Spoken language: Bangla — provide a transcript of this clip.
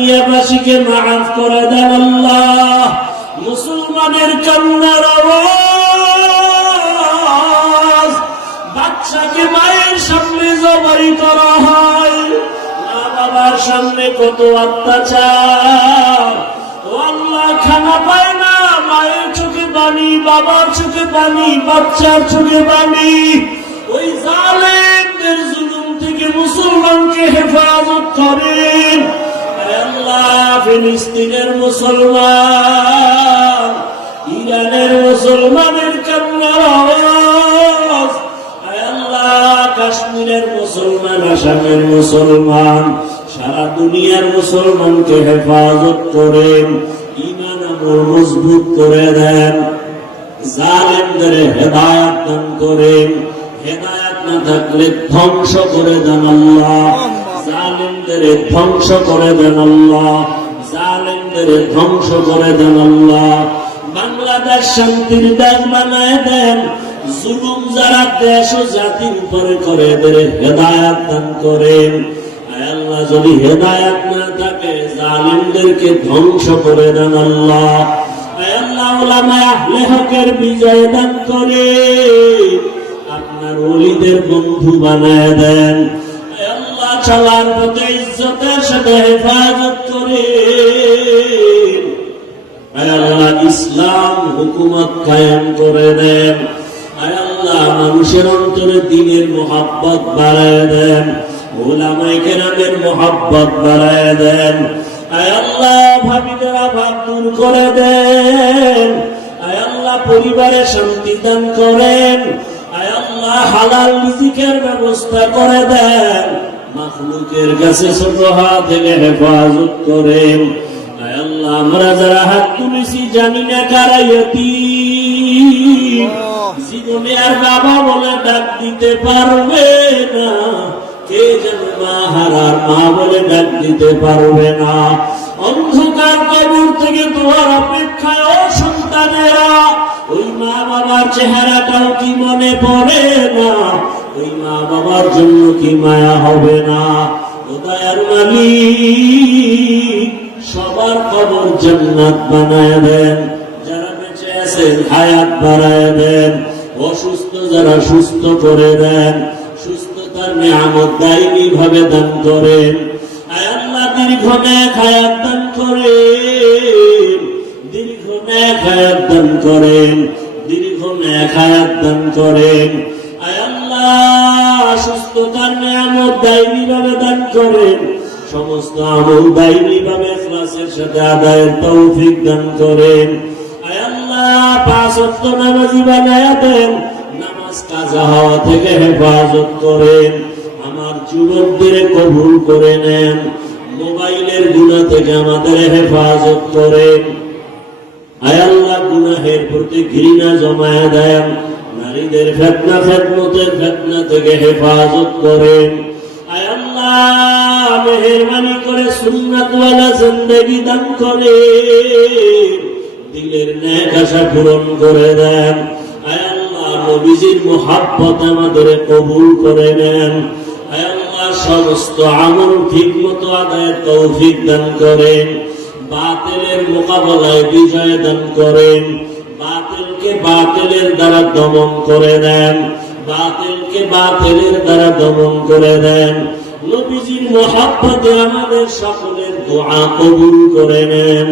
দুনিয়াবাসীকে মাফ করে দেন আল্লাহ। মুসলমানের কান্নার আওয়াজ। বাচ্চাকে মায়ের সামনে জবাই করা হয়। মা বাবার সামনে কত অত্যাচার। খানা পায় না। মায়ের চোখে পানি, বাবার চোখে পানি, বাচ্চার চোখে পানি। ওই জালেমদের জুলুম থেকে মুসলমানকে হেফাজত করেন। ফিলিস্তিনের মুসলমান ইরানের মুসলমানের কান্নার আওয়াজ। আল্লাহ কাশ্মীরের মুসলমান আসামের মুসলমান সারা দুনিয়ার মুসলমানকে হেফাজত করেন ইমান আমল মজবুত করে দেন জালেমদের হেদায়াত দান করেন হেদায়াত না থাকলে ধ্বংস করে দেন আল্লাহ। জালেমদের ধ্বংস করে দেন আল্লাহ। জালেমদের ধ্বংস করে দেন আল্লাহ। বাংলাদেশ শান্তির দেশ বানায় দেন। জুলুম যারা দেশ ও জাতির উপরে করে, এদের হেদায়াত দান করেন। আল্লাহ, যদি হেদায়াত না থাকে, জালিমদেরকে ধ্বংস করে দেন আল্লাহ। আল্লাহ, ওলামায়ে আহলে হকের বিজয় দান করে। আপনার ওলিদের বন্ধু বানায় দেন। আল্লাহ, চলার পথে ইজ্জতের সাথে হেফাজত করে। ইসলাম হুকুমত কায়েম করে দেন। আল্লাহ, মানুষের অন্তরে দিনের মোহাব্বত বাড়ায় দেন। মোহাব্বত বাড়ায় দেন। পরিবারে শান্তি দান করেন। হালাল রিজিকের ব্যবস্থা করে দেন। মাখলুকের কাছে ছোট হাত হেফাজত করেন। আল্লাহ আমরা যারা হাত তুলেছি জানি না কারা। জীবনে আর বাবা বলে ডাক দিতে পারবে না। কে যেন মা হারার মা বলে ডাক দিতে পারবে না। অন্ধকার কবর থেকে তোমার অপেক্ষায় ও সন্তানেরা ওই মা বাবার চেহারাটাও কি মনে পড়ে না? ওই মা বাবার জন্য কি মায়া হবে না? ও দয়ার মালিক সবার খবর জান্নাত বানায় দেন। যারা বেঁচে আছেন, হায়াত বাড়ায় দেন। অসুস্থ যারা সুস্থ করে দেন, সুস্থতার নিয়ামত দায়নি ভাবে দান করেন। দান দান করেন। দীর্ঘ দান করেন। দান করেন। সমস্ত আমল দায়নি ভাবে ক্লাসের সাথে আদায়ের তৌফিক দান করেন। আল্লাহ পাঁচ বানায়া দেন। নামাজ হওয়া থেকে হেফাজত করেন। আমার যুবকদের কবুল করে নেন। মোবাইলের গুণা থেকে আমাদের হেফাজত করেন। আয় আল্লাহ, গুনাহের প্রতি ঘৃণা জমায়া দেন। নারীদের ফেতনা ফেতনতের ফেতনা থেকে হেফাজত করেন। মেহরবানি করে সুন্নাতওয়ালা জিন্দেগি দান করে। দিলের ন্যাক আশা পূরণ করে দেন। আয় আল্লাহ, নবীজির মোহাব্বত আমাদের কবুল করে নেন। আয় আল্লাহ, সমস্ত আমল ঠিক মতো আদায়ের তৌফিক দান করেন। বাতিলের মোকাবেলায় বিজয় দান করেন। বাতিলকে বাতিলের দ্বারা দমন করে দেন। বাতিলকে বাতিলের দ্বারা দমন করে দেন। নবীজির মোহাব্বতে আমাদের সকলের দোয়া কবুল করে নেন।